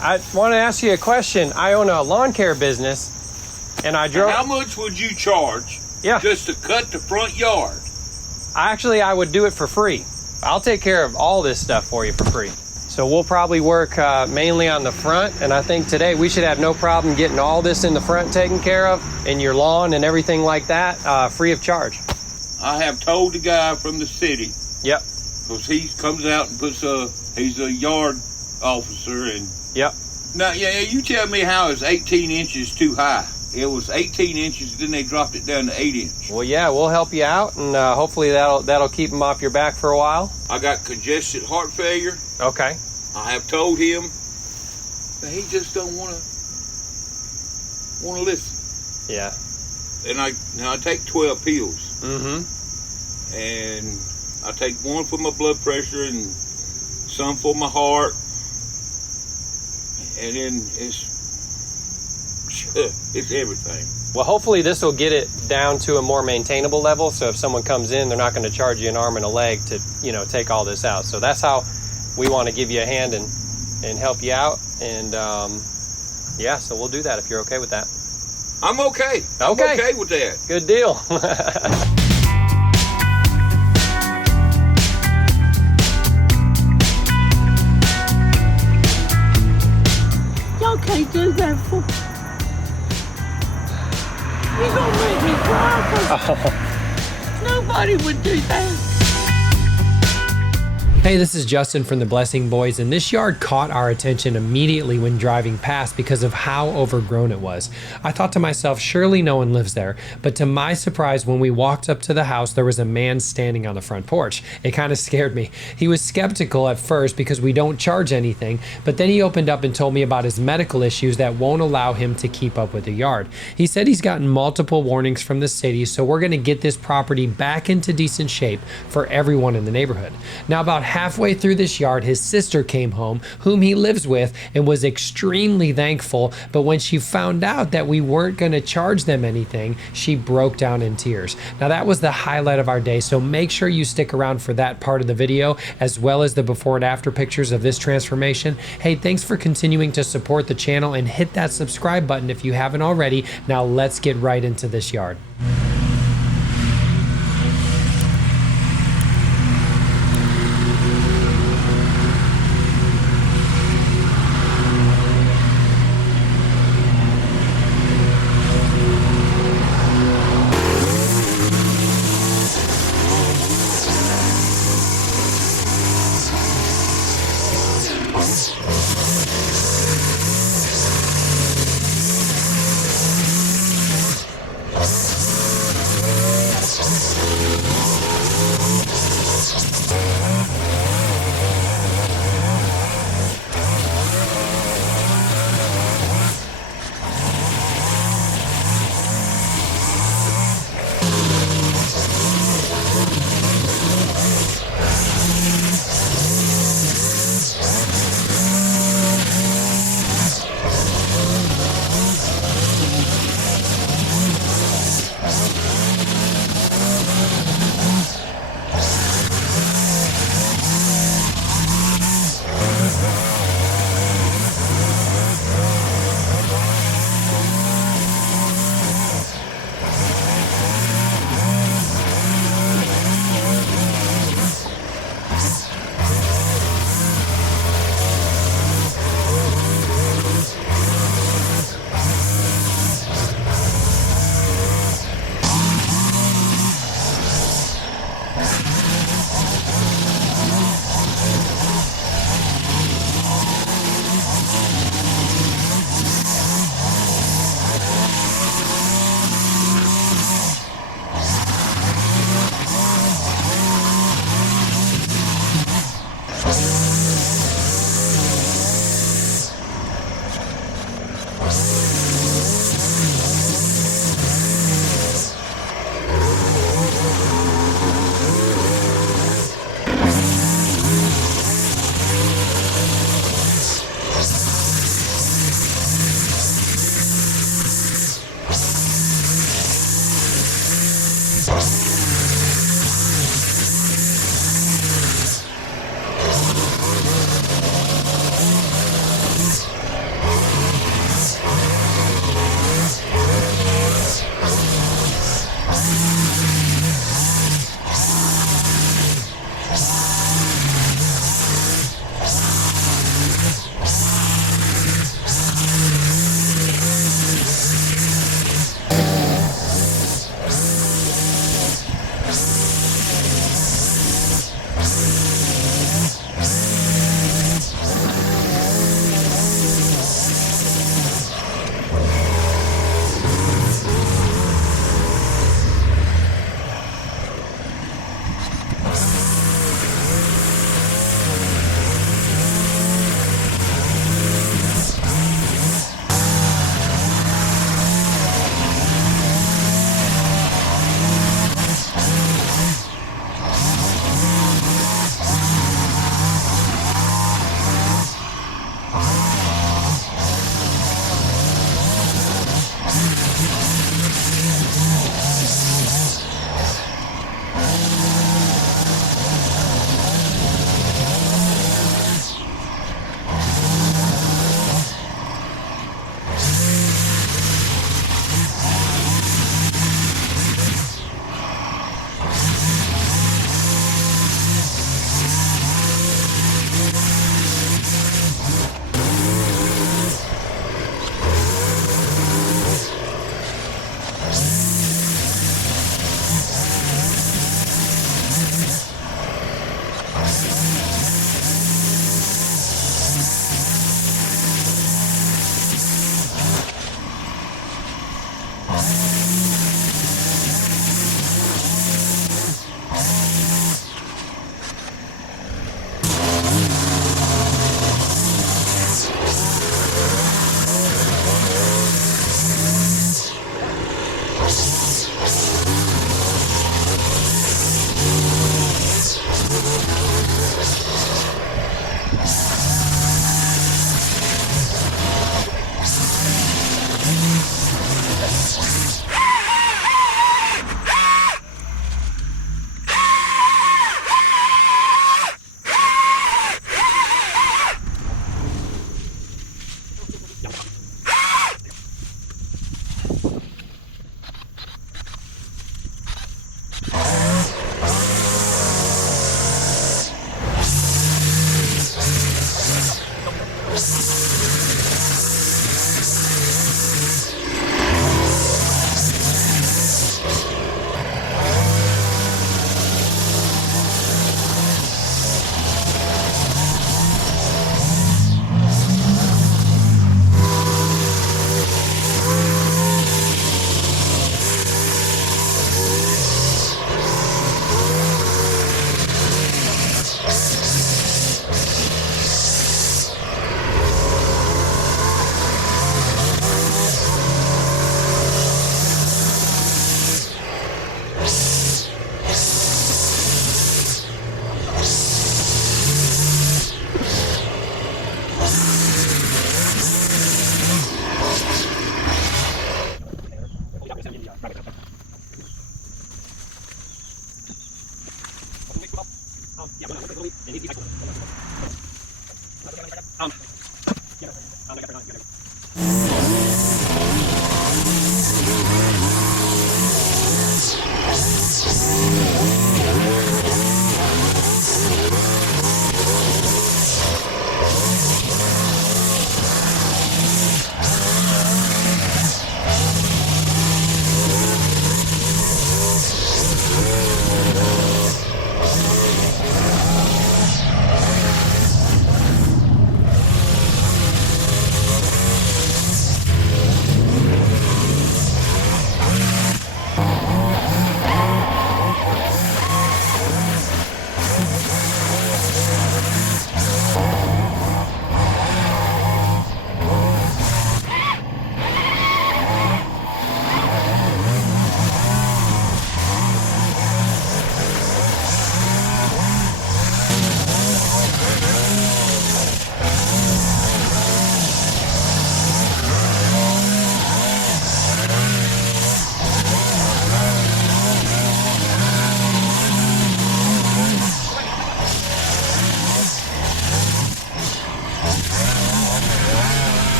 I want to ask you a question. I own a lawn care business, and I drove... How much would you charge just to cut the front yard? Actually, I would do it for free. I'll take care of all this stuff for you for free. So we'll probably work mainly on the front, and I think today we should have no problem getting all this in the front taken care of, and your lawn and everything like that, free of charge. I have told the guy from the city. Yep. Because he comes out and puts he's a yard officer, and... Yep. Now, yeah, you tell me how it's 18 inches too high. It was 18 inches, then they dropped it down to 8 inches. Well, yeah, we'll help you out, and hopefully that'll keep them off your back for a while. I got congested heart failure. Okay. I have told him, but he just don't want to listen. Yeah. And I take 12 pills. Mm-hmm. And I take one for my blood pressure and some for my heart. And then it's everything. Well, hopefully this will get it down to a more maintainable level. So if someone comes in, they're not going to charge you an arm and a leg to, take all this out. So that's how we want to give you a hand and help you out. And so we'll do that if you're okay with that. I'm okay. I'm okay with that. Good deal. Y'all can't do that for... You're gonna make me cry, 'cause nobody would do that. Hey, this is Justin from the Blessing Boys, and this yard caught our attention immediately when driving past because of how overgrown it was. I thought to myself, surely no one lives there, but to my surprise, when we walked up to the house, there was a man standing on the front porch. It kind of scared me. He was skeptical at first because we don't charge anything, but then he opened up and told me about his medical issues that won't allow him to keep up with the yard. He said he's gotten multiple warnings from the city, so we're going to get this property back into decent shape for everyone in the neighborhood. Now, about halfway through this yard, his sister came home, whom he lives with, and was extremely thankful. But when she found out that we weren't going to charge them anything, she broke down in tears. Now, that was the highlight of our day, so make sure you stick around for that part of the video, as well as the before and after pictures of this transformation. Hey, thanks for continuing to support the channel, and hit that subscribe button if you haven't already. Now, let's get right into this yard.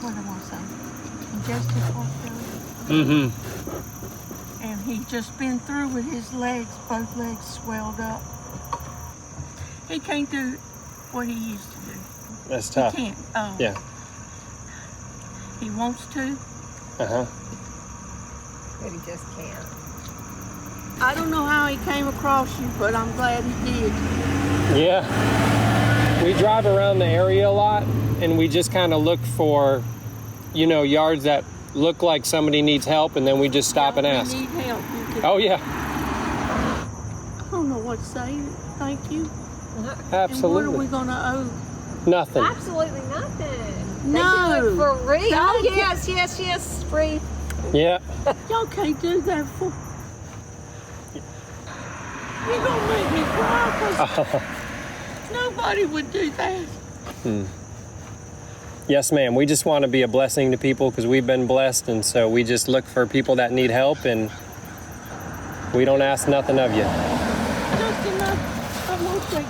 what am I saying? Congestive heart failure. And he's just been through with his legs, both legs swelled up. He can't do what he used to do. That's tough. He can't. Yeah. He wants to. But he just can't. I don't know how he came across you, but I'm glad he did. Yeah. We drive around the area a lot, and we just kind of look for, you know, yards that look like somebody needs help, and then we just stop and ask. If you need help, you can. Oh, yeah. I don't know what to say. Thank you. Absolutely. And what are we going to owe? Nothing. Absolutely nothing. No. They do it for free. Y'all Oh, yes, free. Yeah. Y'all can't do that for... You're going to make me cry because nobody would do that. Yes, ma'am. We just want to be a blessing to people because we've been blessed, and so we just look for people that need help, and we don't ask nothing of you. Just enough. I won't take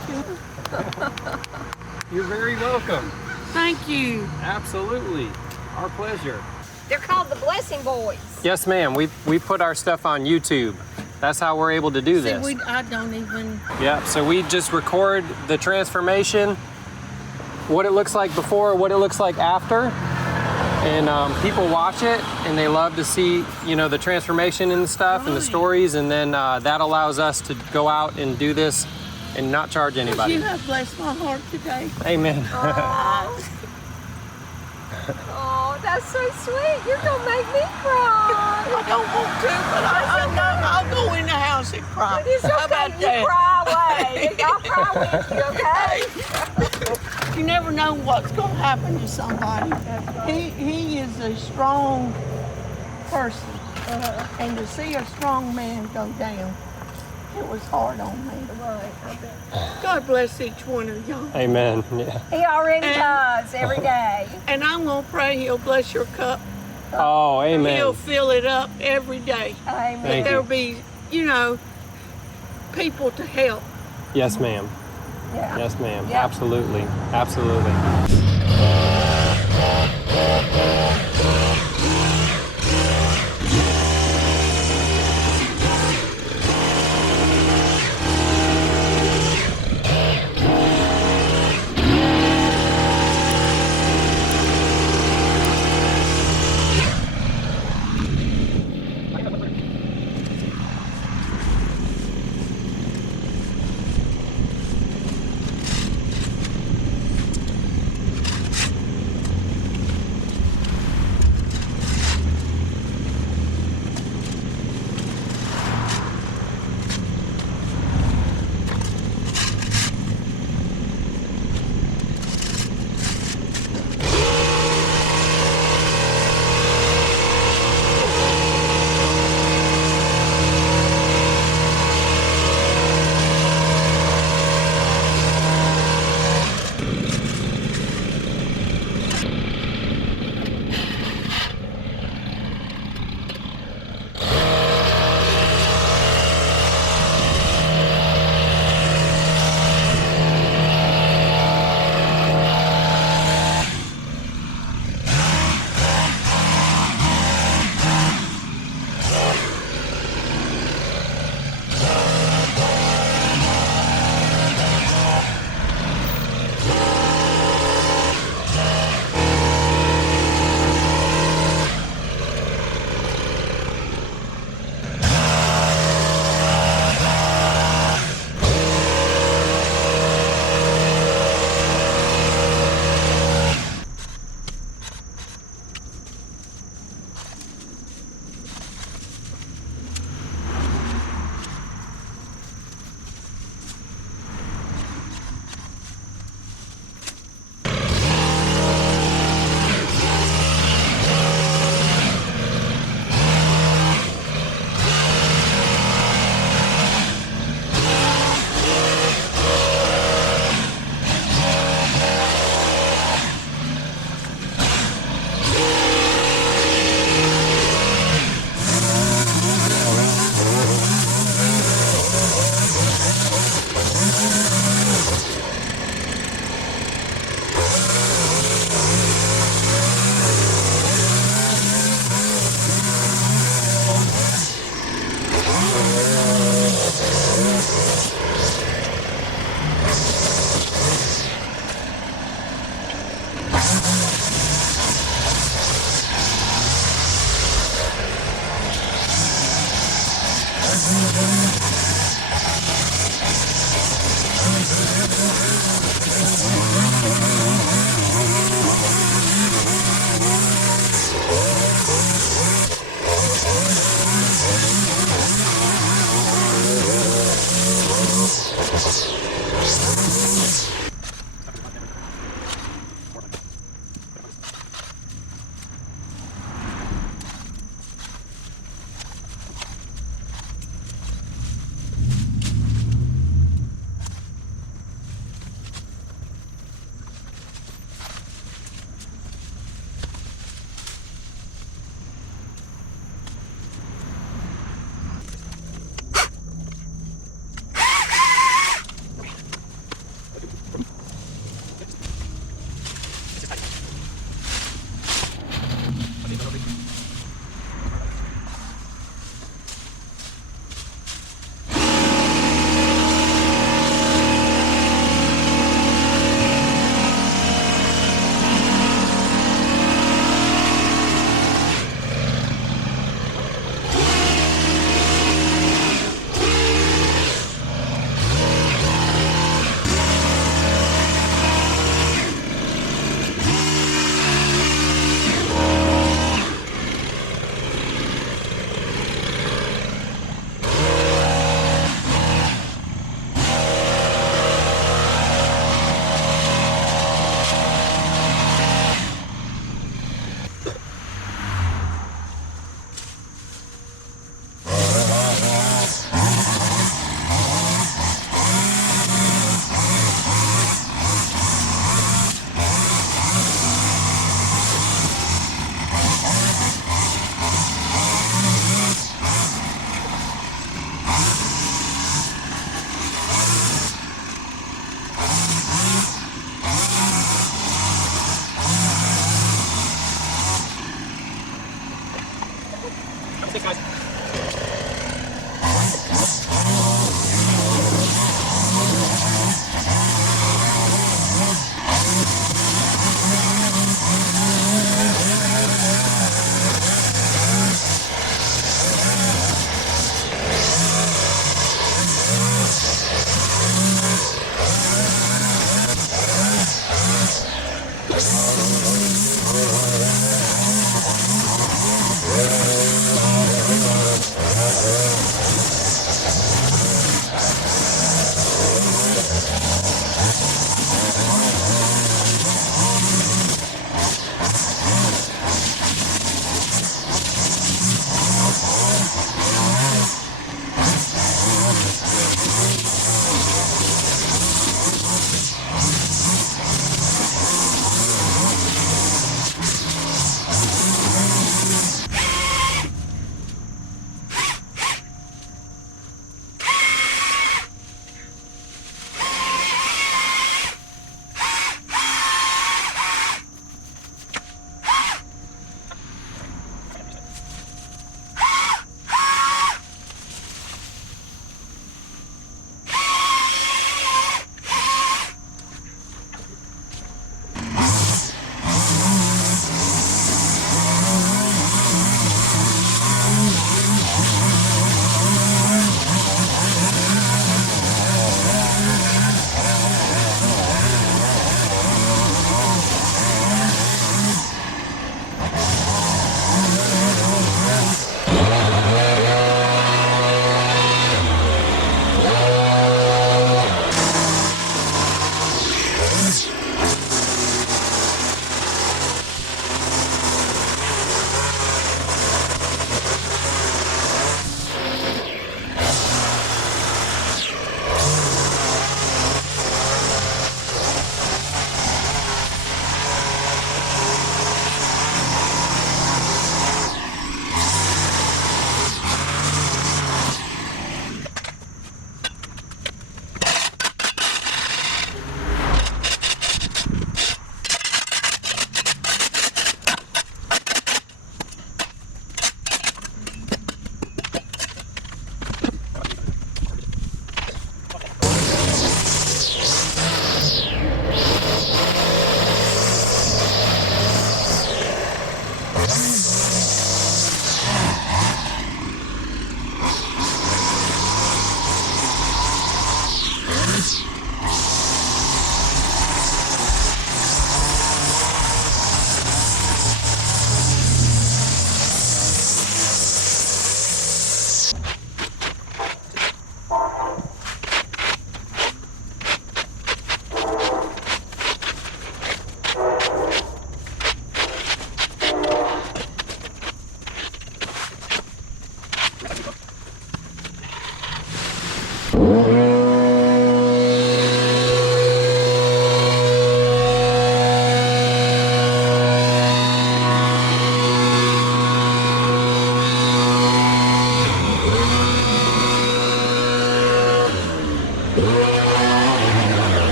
you. You're very welcome. Thank you. Absolutely. Our pleasure. They're called the Blessing Boys. Yes, ma'am. We put our stuff on YouTube. That's how we're able to do See, this. I don't even... Yeah, so we just record the transformation, what it looks like before, what it looks like after, and people watch it, and they love to see, you know, the transformation and stuff and the stories, and then that allows us to go out and do this and not charge anybody. You have blessed my heart today. Amen. Oh, that's so sweet. You're going to make me cry. I don't want to, but I'll go in the house and cry. It's How okay. about You that? cry away. I'll cry with you, okay? You never know what's going to happen to somebody. He is a strong person. And to see a strong man go down, it was hard on me. Right, I bet. God bless each one of y'all. Amen. Yeah. He already does every day. And I'm going to pray he'll bless your cup. Oh, amen. He'll fill it up every day. Amen. Thank you. There'll be, you know, people to help. Yes, ma'am. Yeah. Yes, ma'am. Yeah. Absolutely. Absolutely.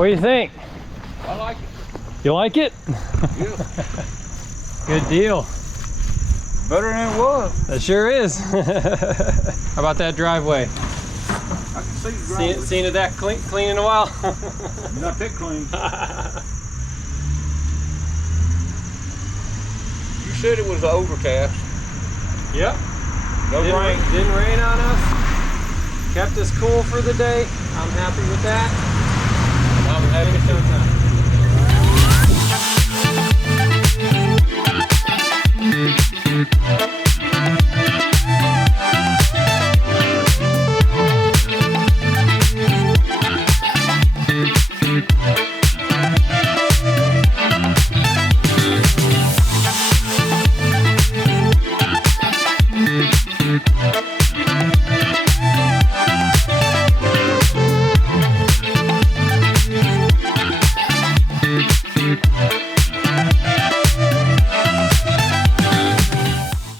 What do you think? I like it. You like it? Yeah. Good deal. Better than it was. That sure is. How about that driveway? I can see the driveway. Seen it that clean in a while? Not that clean. You said it was overcast. Yep. No rain. Didn't rain on us. Kept us cool for the day. I'm happy with that. I'm happy Finish on time.